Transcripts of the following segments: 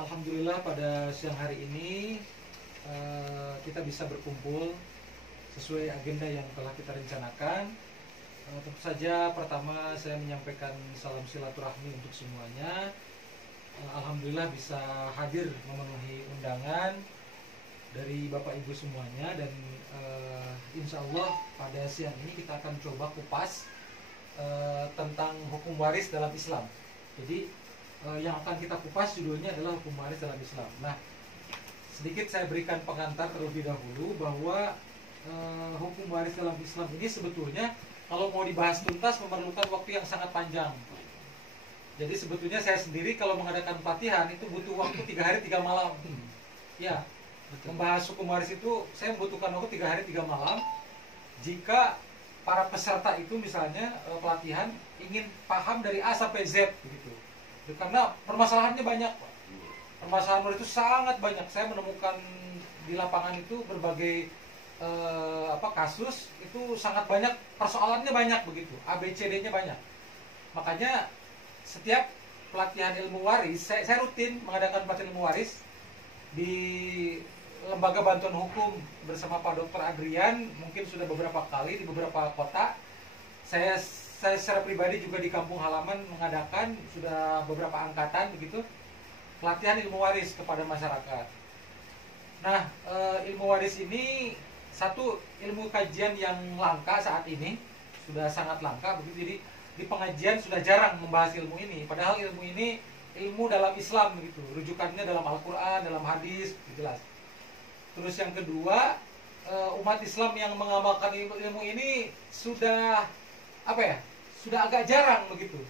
Alhamdulillah pada siang hari ini kita bisa berkumpul sesuai agenda yang telah kita rencanakan. Tentu saja pertama saya menyampaikan salam silaturahmi untuk semuanya. Alhamdulillah bisa hadir memenuhi undangan dari Bapak Ibu semuanya, dan insya Allah pada siang ini kita akan coba kupas tentang hukum waris dalam Islam. Jadi yang akan kita kupas judulnya adalah hukum waris dalam Islam. Nah, sedikit saya berikan pengantar terlebih dahulu bahwa hukum waris dalam Islam ini sebetulnya kalau mau dibahas tuntas memerlukan waktu yang sangat panjang. Jadi sebetulnya saya sendiri kalau mengadakan pelatihan itu butuh waktu 3 hari 3 malam. Ya, membahas hukum waris itu saya membutuhkan waktu 3 hari 3 malam. Jika para peserta itu misalnya pelatihan ingin paham dari A sampai Z begitu. Karena permasalahannya banyak, Pak. Permasalahan waris itu sangat banyak. Saya menemukan di lapangan itu berbagai kasus itu sangat banyak, persoalannya banyak begitu, ABCD-nya banyak. Makanya setiap pelatihan ilmu waris, saya rutin mengadakan pelatihan ilmu waris di Lembaga Bantuan Hukum bersama Pak Dr. Adrian, mungkin sudah beberapa kali di beberapa kota. Saya secara pribadi juga di kampung halaman mengadakan sudah beberapa angkatan begitu pelatihan ilmu waris kepada masyarakat. Nah, ilmu waris ini satu ilmu kajian yang langka saat ini, sudah sangat langka begitu. Jadi di pengajian sudah jarang membahas ilmu ini, padahal ilmu ini ilmu dalam Islam begitu, rujukannya dalam Al-Quran, dalam hadis, jelas. Terus yang kedua, umat Islam yang mengamalkan ilmu ini sudah sudah agak jarang begitu.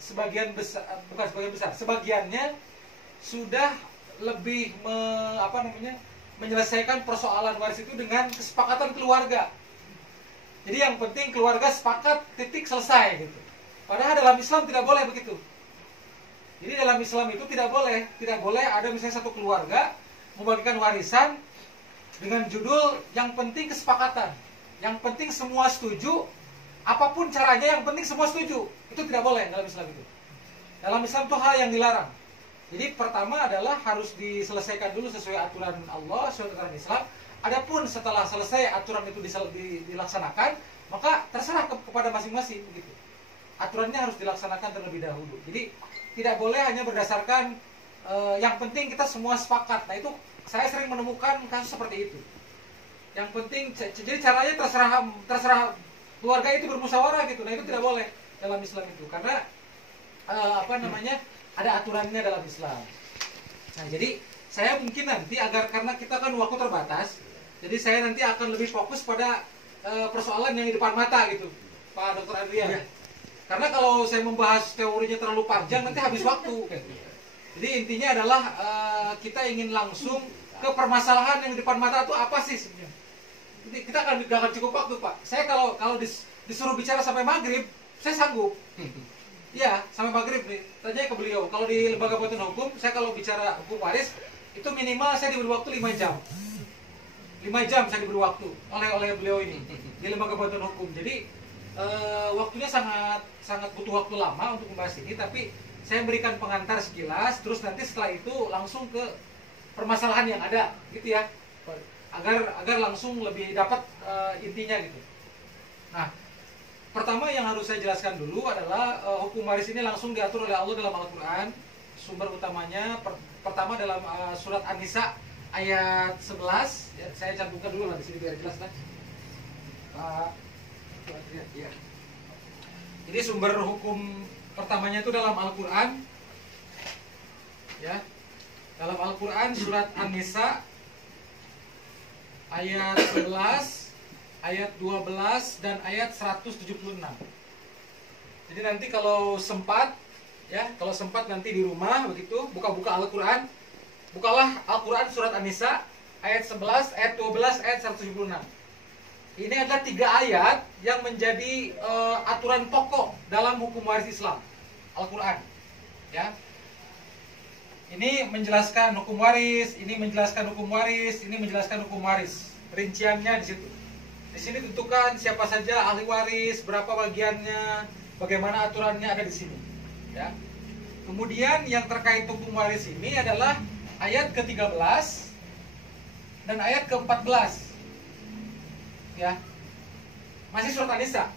Sebagian besar, bukan sebagian besar, sebagiannya sudah lebih menyelesaikan persoalan waris itu dengan kesepakatan keluarga. Jadi yang penting keluarga sepakat, titik, selesai gitu. Padahal dalam Islam tidak boleh begitu. Jadi dalam Islam itu tidak boleh ada misalnya satu keluarga membagikan warisan dengan judul yang penting kesepakatan, yang penting semua setuju. Apapun caranya yang penting semua setuju. Itu tidak boleh dalam Islam itu. Dalam Islam itu hal yang dilarang. Jadi pertama adalah harus diselesaikan dulu sesuai aturan Allah, sesuai aturan Islam. Adapun setelah selesai aturan itu dilaksanakan, maka terserah kepada masing-masing begitu. Aturannya harus dilaksanakan terlebih dahulu. Jadi tidak boleh hanya berdasarkan yang penting kita semua sepakat. Nah, itu saya sering menemukan kasus seperti itu. Yang penting jadi caranya terserah keluarga itu bermusyawarah gitu. Nah, itu tidak boleh dalam Islam itu, karena ada aturannya dalam Islam. Nah, jadi saya mungkin nanti karena kita kan waktu terbatas, jadi saya nanti akan lebih fokus pada persoalan yang di depan mata gitu, Pak Dr. Adrian. Ya. Karena kalau saya membahas teorinya terlalu panjang nanti habis waktu. Jadi intinya adalah kita ingin langsung ke permasalahan yang di depan mata itu apa sih sebenarnya. Jadi kita gak akan cukup waktu, Pak. Saya kalau disuruh bicara sampai maghrib, saya sanggup. Iya, sampai maghrib nih. Tanya ke beliau. Kalau di Lembaga Bantuan Hukum, saya kalau bicara hukum waris itu minimal saya diberi waktu 5 jam. 5 jam saya diberi waktu oleh beliau ini di Lembaga Bantuan Hukum. Jadi waktunya sangat butuh waktu lama untuk membahas ini, tapi saya berikan pengantar sekilas, terus nanti setelah itu langsung ke permasalahan yang ada, gitu ya. Agar langsung lebih dapat intinya gitu. Nah, pertama yang harus saya jelaskan dulu adalah hukum waris ini langsung diatur oleh Allah dalam Al-Quran. Sumber utamanya pertama dalam surat An-Nisa ayat 11. Ya, saya cantumkan dulu lah di sini biar jelas lah. Ya. Jadi sumber hukum pertamanya itu dalam Al-Quran. Ya, dalam Al-Quran surat An-Nisa ayat 11, ayat 12 dan ayat 176. Jadi nanti kalau sempat nanti di rumah begitu buka-buka Al-Quran, bukalah Al-Quran surat An-Nisa ayat 11, ayat 12, ayat 176. Ini adalah 3 ayat yang menjadi aturan pokok dalam hukum waris Islam, Al-Quran. Ya. Ini menjelaskan hukum waris, ini menjelaskan hukum waris, ini menjelaskan hukum waris. Rinciannya di situ. Di sini tentukan siapa saja ahli waris, berapa bagiannya, bagaimana aturannya ada di sini. Ya. Kemudian yang terkait hukum waris ini adalah ayat ke-13 dan ayat ke-14. Ya. Masih surat An-Nisa.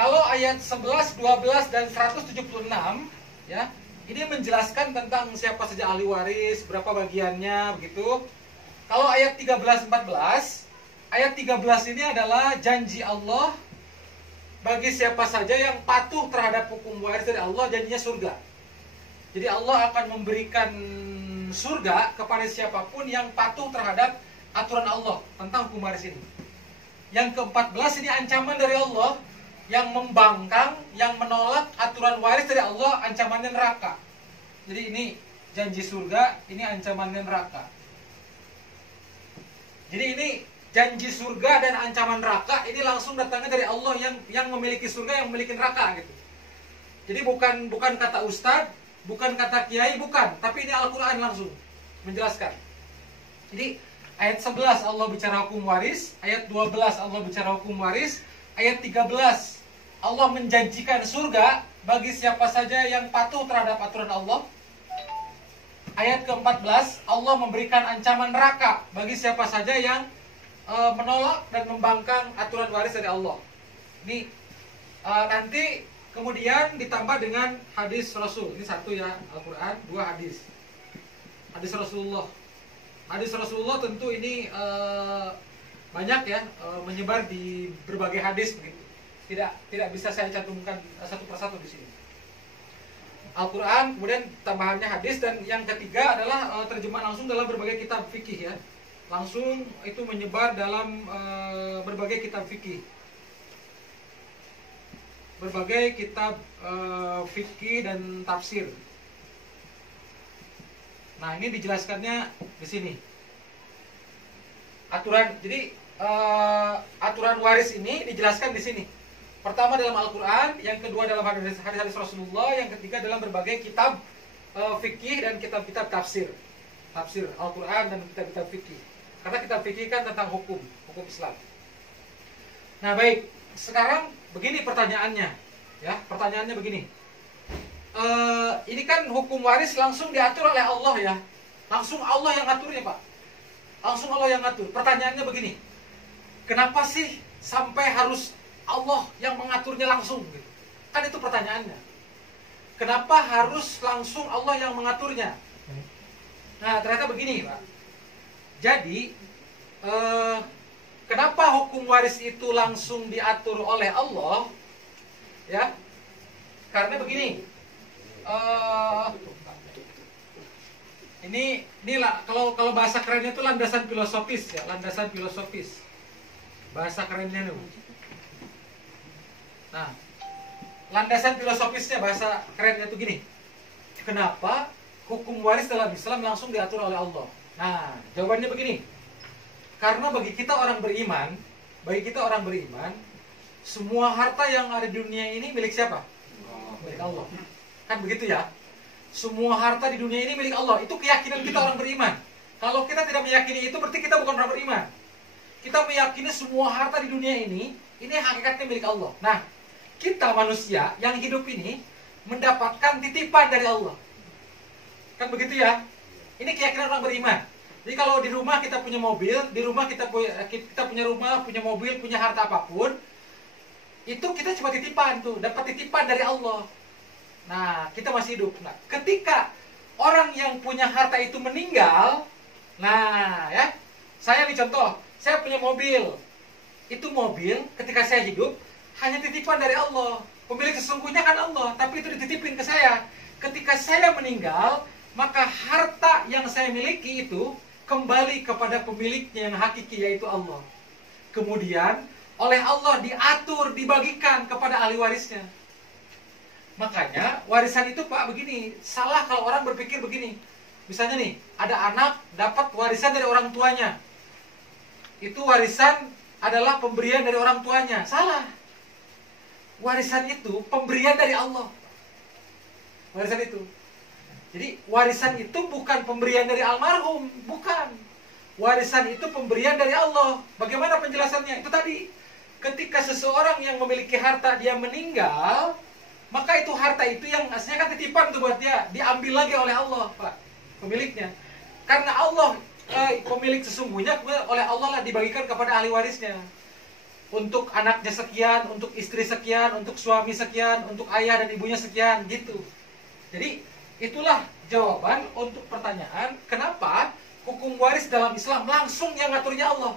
Kalau ayat 11, 12 dan 176 ya, ini menjelaskan tentang siapa saja ahli waris, berapa bagiannya begitu. Kalau ayat 13, 14, ayat 13 ini adalah janji Allah bagi siapa saja yang patuh terhadap hukum waris dari Allah, janjinya surga. Jadi Allah akan memberikan surga kepada siapapun yang patuh terhadap aturan Allah tentang hukum waris ini. Yang ke-14 ini ancaman dari Allah yang membangkang, yang menolak aturan waris dari Allah, ancamannya neraka. Jadi ini janji surga, ini ancamannya neraka. Jadi ini janji surga dan ancaman neraka ini langsung datangnya dari Allah yang memiliki surga, yang memiliki neraka gitu. Jadi bukan kata ustadz, bukan kata kiai, bukan, tapi ini Al-Quran langsung menjelaskan. Jadi ayat 11 Allah bicara hukum waris, ayat 12 Allah bicara hukum waris, ayat 13 Allah menjanjikan surga bagi siapa saja yang patuh terhadap aturan Allah. Ayat ke-14 Allah memberikan ancaman neraka bagi siapa saja yang menolak dan membangkang aturan waris dari Allah. Ini nanti kemudian ditambah dengan hadis Rasul. Ini satu ya, Al-Quran, dua hadis. Hadis Rasulullah. Hadis Rasulullah tentu ini banyak ya, menyebar di berbagai hadis begitu. Tidak bisa saya cantumkan satu persatu di sini. Al-Quran, kemudian tambahannya hadis, dan yang ketiga adalah terjemahan langsung dalam berbagai kitab fikih ya. Langsung itu menyebar dalam berbagai kitab fikih. Berbagai kitab fikih dan tafsir. Nah, ini dijelaskannya di sini. Aturan, jadi aturan waris ini dijelaskan di sini. Pertama dalam Al-Quran, yang kedua dalam hadis-hadis Rasulullah, yang ketiga dalam berbagai kitab fikih dan kitab-kitab tafsir. Tafsir Al-Quran dan kitab-kitab fikih. Karena kitab fikih kan tentang hukum Islam. Nah, baik. Sekarang begini pertanyaannya, ya, pertanyaannya begini. Ini kan hukum waris langsung diatur oleh Allah ya, langsung Allah yang ngaturnya Pak, langsung Allah yang ngatur. Pertanyaannya begini, kenapa sih sampai harus Allah yang mengaturnya langsung? Gitu. Kan itu pertanyaannya. Kenapa harus langsung Allah yang mengaturnya? Nah, ternyata begini Pak. Jadi kenapa hukum waris itu langsung diatur oleh Allah? Ya, karena begini. Ini lah, kalau bahasa kerennya itu landasan filosofis ya, landasan filosofis. Bahasa kerennya nih. Nah, landasan filosofisnya, bahasa kerennya itu gini. Kenapa hukum waris dalam Islam langsung diatur oleh Allah? Nah, jawabannya begini. Karena bagi kita orang beriman, semua harta yang ada di dunia ini milik siapa? Milik Allah. Kan begitu ya? Semua harta di dunia ini milik Allah. Itu keyakinan kita orang beriman. Kalau kita tidak meyakini itu, berarti kita bukan orang beriman. Kita meyakini semua harta di dunia ini hakikatnya milik Allah. Nah, kita manusia yang hidup ini mendapatkan titipan dari Allah. Kan begitu ya? Ini keyakinan orang beriman. Jadi kalau di rumah kita punya mobil, di rumah kita punya rumah, punya mobil, punya harta apapun, itu kita cuma titipan tuh, dapat titipan dari Allah. Nah, kita masih hidup. Nah, ketika orang yang punya harta itu meninggal, nah ya, saya nih contoh, saya punya mobil. Itu mobil ketika saya hidup hanya titipan dari Allah. Pemilik sesungguhnya kan Allah, tapi itu dititipin ke saya. Ketika saya meninggal, maka harta yang saya miliki itu kembali kepada pemiliknya yang hakiki, yaitu Allah. Kemudian oleh Allah diatur, dibagikan kepada ahli warisnya. Makanya warisan itu Pak begini, salah kalau orang berpikir begini. Misalnya nih, ada anak dapat warisan dari orang tuanya. Itu warisan adalah pemberian dari orang tuanya. Salah. Warisan itu pemberian dari Allah. Warisan itu. Jadi warisan itu bukan pemberian dari almarhum, bukan. Warisan itu pemberian dari Allah. Bagaimana penjelasannya? Itu tadi, ketika seseorang yang memiliki harta dia meninggal, maka itu harta itu yang aslinya kan titipan tuh buat dia, diambil lagi oleh Allah, Pak, pemiliknya. Karena Allah pemilik sesungguhnya, oleh Allah lah dibagikan kepada ahli warisnya. Untuk anaknya sekian, untuk istri sekian, untuk suami sekian, untuk ayah dan ibunya sekian, gitu. Jadi itulah jawaban untuk pertanyaan kenapa hukum waris dalam Islam langsung yang ngaturnya Allah.